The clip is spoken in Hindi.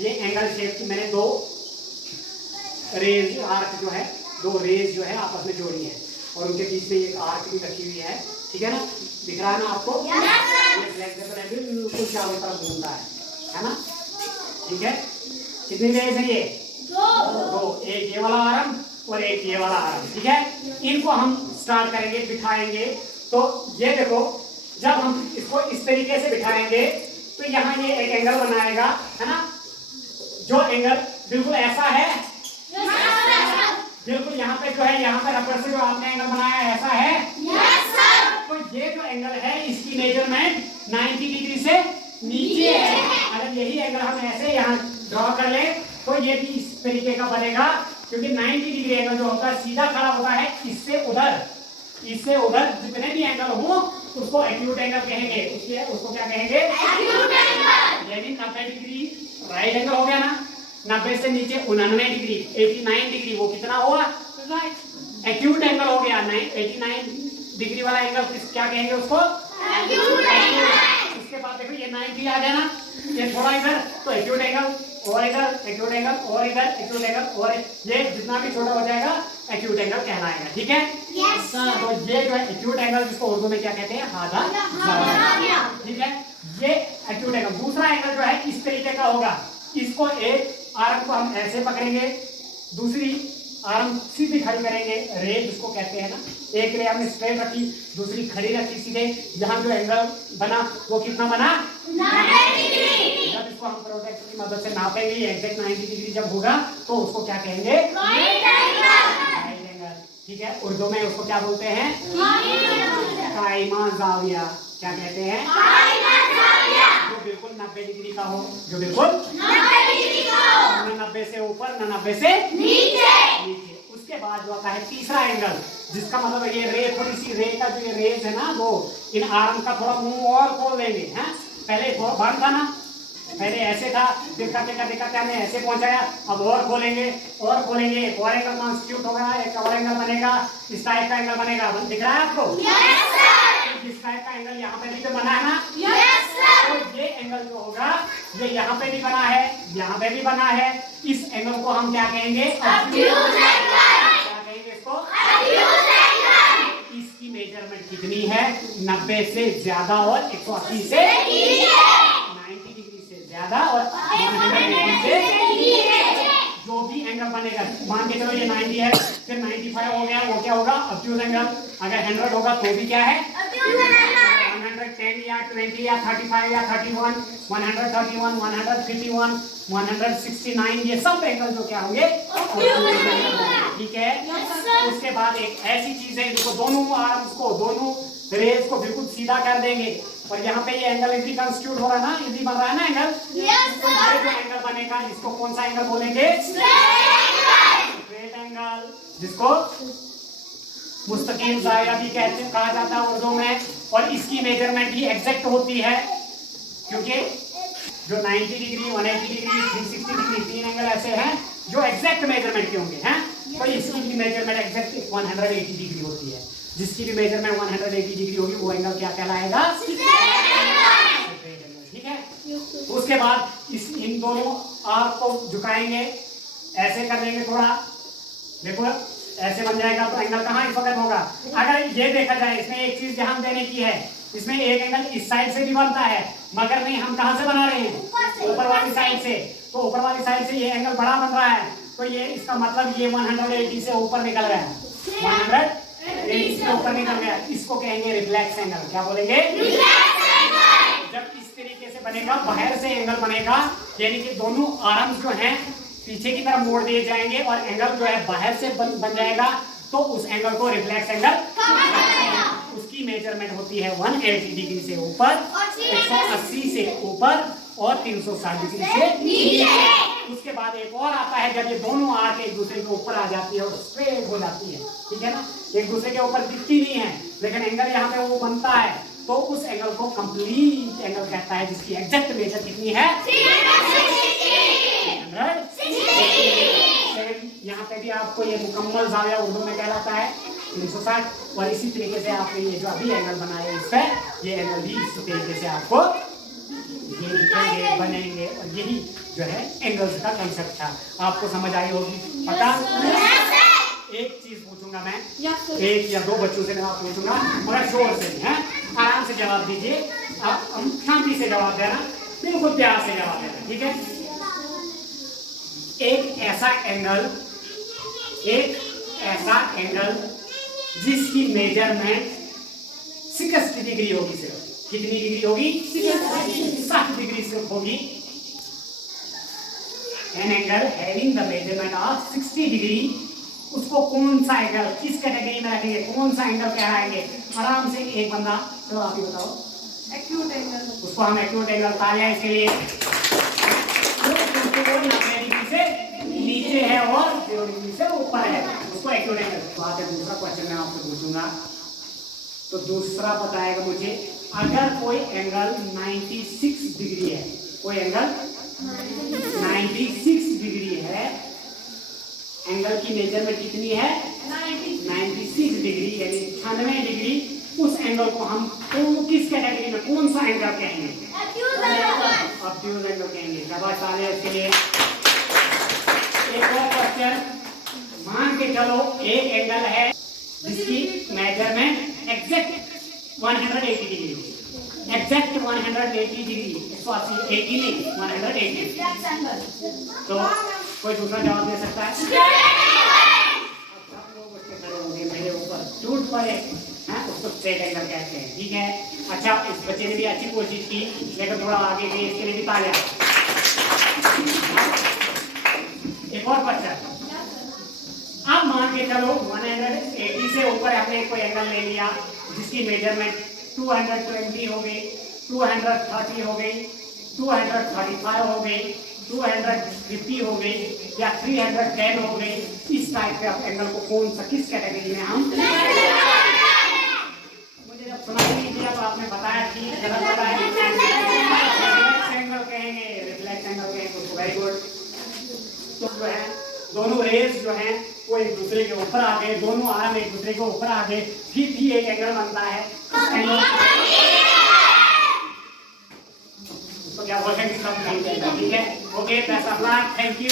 ये एंगल शेप की मैंने दो रेज आर्क जो है, दो रेज जो है आपस में जोड़ी है और उनके बीच में एक आर्क भी रखी हुई है। ठीक है ना, दिख रहा है ना आपको? ये फ्लेक्सिबल है, बिल्कुल चारों तरफ घूमता है ना? ठीक है, कितनी रेज है ये? दो, एक ये वाला आर्म और एक ये वाला आर्म। ठीक है, इनको हम स्टार्ट करेंगे, बिठाएंगे। तो ये देखो, जब हम इसको इस तरीके से बिठाएंगे तो यहाँ ये एक एंगल बनाएगा, है ना? जो एंगल बिल्कुल ऐसा है, बिल्कुल यहाँ पे जो है, यहाँ पे रबर से जो आपने एंगल बनाया है ऐसा है। तो ये जो एंगल है इसकी मेजरमेंट 90 डिग्री से नीचे है। अगर यही एंगल हम ऐसे यहाँ ड्रॉ कर ले तो ये भी इस तरीके का बनेगा, क्योंकि 90 डिग्री एंगल जो होता है सीधा खड़ा होता है इससे उधर जितने भी एंगल हो उसको एक्यूट एंगल कहेंगे। उसको क्या कहेंगे? Acute angle. ये भी 90 डिग्री राइट एंगल हो गया ना। 90 से नीचे 99 डिग्री, 89 डिग्री, वो कितना हुआ? राइट, एक्यूट एंगल हो गया। 89 डिग्री वाला एंगल क्या कहेंगे उसको? Acute angle. उसके बाद देखो ये 90 आ गया ना, ये थोड़ा इधर तो एक्यूट एंगल, और इधर एक्यूट एंगल, और इधर एक्यूट एंगल, और ये जितना भी छोटा हो जाएगा एक्यूट एंगल कहलाएगा। ठीक है? तो ये जो है एक्यूट एंगल, जिसको उर्दू में क्या कहते हैं? आधा ज़ाविया। ठीक है, ये एक्यूट एंगल। दूसरा एंगल जो है इस तरीके का होगा, इसको एक आर्म को हम ऐसे पकड़ेंगे, दूसरी आर्म सीधी खड़ी करेंगे, रे जिसको कहते हैं ना। एक रे हमने स्ट्रेट रखी, दूसरी खड़ी रखी सीधे। यहाँ जो एंगल बना वो कितना बना? 90 डिग्री। जब इसको हम प्रोटेक्टर की मदद से नापेंगे, एग्जैक्ट 90 डिग्री जब होगा तो उसको क्या कहेंगे? Right angle. ठीक है, उर्दू में उसको क्या बोलते हैं? कायमा ज़ाविया। क्या कहते हैं? जो बिल्कुल 90 डिग्री का हो, जो बिल्कुल 90 डिग्री का हो, न 90 से ऊपर न 90 से नीचे। उसके बाद जो आता है तीसरा एंगल, जिसका मतलब ये रे, थोड़ी सी रे का जो ये रेज है ना, वो इन आर्म का थोड़ा मुंह और खोल देंगे। हैं, पहले थोड़ा बंद था ना, पहले ऐसे था, दिक्कत हमने ऐसे पहुंचाया, अब और खोलेंगे, एक और एंगल कॉन्स्टिट्यूट होगा, एक और एंगल बनेगा, इस टाइप का एंगल बनेगा। दिख रहा है आपको? इस टाइप का एंगल यहाँ पे भी तो बना है ना। तो ये एंगल जो होगा ये यहाँ पे भी बना है, यहाँ पे भी बना है। इस एंगल को हम क्या कहेंगे? क्या कहेंगे इसको? इसकी मेजरमेंट कितनी है? 90 से ज्यादा और 180 से 90 डिग्री से ज्यादा और 180 से जो भी एंगल बनेगा, मान के चलो ये 90 है, फिर 95 हो गया, वो क्या होगा? Obtuse angle. अगर 100 होगा तो भी क्या है? 110 या 20 या 35 या 31, 131, 151, 169, ये सब एंगल जो क्या होंगे? ठीक है। उसके बाद एक ऐसी चीज है, इनको दोनों आर्म्स को, दोनों रेज को बिल्कुल सीधा कर देंगे, और यहाँ पे ये एंगल इजी कंस्टिट्यूट हो रहा है ना, इजी बन रहा है ना एंगल। तो ये जो एंगल बनेगा इसको कौन सा एंगल बोलेंगे? स्ट्रेट एंगल, जिसको मुस्तकीम ज़ाविया भी कहा जाता है उर्दू में। और इसकी मेजरमेंट भी एग्जैक्ट होती है, क्योंकि जो 90 डिग्री, 180 डिग्री, 360 डिग्री, तीन एंगल ऐसे हैं जो एग्जैक्ट मेजरमेंट के होंगे। हैं, तो इसकी भी मेजरमेंट एग्जैक्ट 180 डिग्री होती है। जिसकी भी मेजरमेंट 180 डिग्री होगी वो एंगल क्या कहलाएगा? ठीक है। उसके बाद इन दोनों आर्क को झुकाएंगे, ऐसे कर देंगे थोड़ा, देखो ऐसे बन जाएगा। तो एंगल कहाँ इस वक्त होगा? अगर ये देखा जाए, इसमें एक चीज ध्यान देने की है, इसमें एक एंगल इस साइड से भी बनता है, मगर नहीं, हम कहाँ से बना रहे हैं? ऊपर वाली साइड से। तो ऊपर वाली साइड से ये एंगल बड़ा बन रहा है, तो ये इसका मतलब ये 180 से ऊपर निकल गया, 180 से ऊपर निकल गया। इसको कहेंगे रिफ्लेक्स एंगल। क्या बोलेंगे? जब इस तरीके से बनेगा, बाहर से एंगल बनेगा, यानी कि दोनों आर्म्स जो हैं पीछे की तरफ मोड़ दिए जाएंगे और एंगल जो है बाहर से बन जाएगा, तो उस एंगल को रिफ्लेक्स एंगल। उसकी मेजरमेंट होती है 180 डिग्री से ऊपर, 180 से ऊपर और 360 डिग्री से नीचे। उसके बाद एक और आता है, जब ये दोनों आर्क एक दूसरे के ऊपर आ जाती है और स्ट्रेट हो जाती है। ठीक है ना, एक दूसरे के ऊपर दिखती नहीं है, लेकिन एंगल यहाँ पे वो बनता है, तो उस एंगल को कंप्लीट एंगल कहता है, जिसकी एग्जैक्ट मेजर कितनी है? यहाँ पे भी आपको ये मुकम्मल ज़ाविया उर्दू में कहलाता है 360। और इसी तरीके से आपने ये जो अभी एंगल बनाया इस पे, ये एंगल भी इसी तरीके से आपको ये दिखेंगे, बनेंगे, और यही जो है एंगल्स का कंसेप्ट था। आपको समझ आई होगी? पता? एक चीज पूछूंगा मैं, एक या दो बच्चों से मैं पूछूंगा, मगर शोर से नहीं है, आराम से जवाब दीजिए। आप शांति से जवाब देना, बिल्कुल प्यार से जवाब देना, ठीक है? एक ऐसा एंगल जिसकी मेजरमेंट 60 डिग्री होगी। सिर्फ कितनी डिग्री होगी? 60 डिग्री सिर्फ होगी। An angle having the measurement of 60 degree, उसको कौन सा एंगल, किस कैटेगरी में रखेंगे, कौन सा एंगल कहलाएंगे? आराम से एक बंदा, चलो आप ही बताओ। Acute angle. उसको हम एक्यूट एंगल बता लिया। इसके लिए नीचे है और 0 डिग्री से ऊपर है, उसको एक्यूट एंगल। बात है, दूसरा क्वेश्चन मैं आपसे पूछूंगा, तो दूसरा बताएगा मुझे, अगर कोई एंगल 96 डिग्री है, कोई एंगल 96 डिग्री है, एंगल की मेजरमेंट कितनी है? 96 डिग्री, यानी 96 डिग्री। उस एंगल को हम किस कैटेगरी में, कौन सा एंगल कहेंगे? ऑब्ट्यूज एंगल कहेंगे। शाबाश तालियां इसके लिए। एक और क्वेश्चन, मान के चलो एक एंगल है जिसकी measurement exact 180 degree, exact 180 degree, 180 नहीं 180। तो कोई दूसरा जवाब दे सकता है? सब लोग उसके खड़े होंगे मेरे ऊपर, टूट पड़े हैं, उसको स्ट्रेट एंगल कहते हैं, ठीक है? अच्छा, इस बच्चे ने भी अच्छी कोशिश की, लेकिन थोड़ा आगे गए, इसके लिए भी तालियां। एक और क्वेश्चन, अब मान के चलो 180 से ऊपर हमने कोई एंगल ले लिया जिसकी मेजरमेंट 220 हो गई, 230 हो गई, 235 हो गई, 250 हो गई, या 310 हो गई। इस टाइप के एंगल को कौन सा, किस कैटेगरी में हम? मुझे जब सुनाई नहीं दिया तो आपने बताया ठीक, गलत बताया। रिफ्लेक्स एंगल कहेंगे, रिफ्लेक्स एंगल कहेंगे। Very good. तो जो है दोनों रेज जो हैं वो एक दूसरे के ऊपर आ गए, दोनों आर्म एक दूसरे के ऊपर आ गए, फिर भी एक एंगल बनता है। उसको क्या बोलते हैं? ठीक है, okay, best of luck, thank you.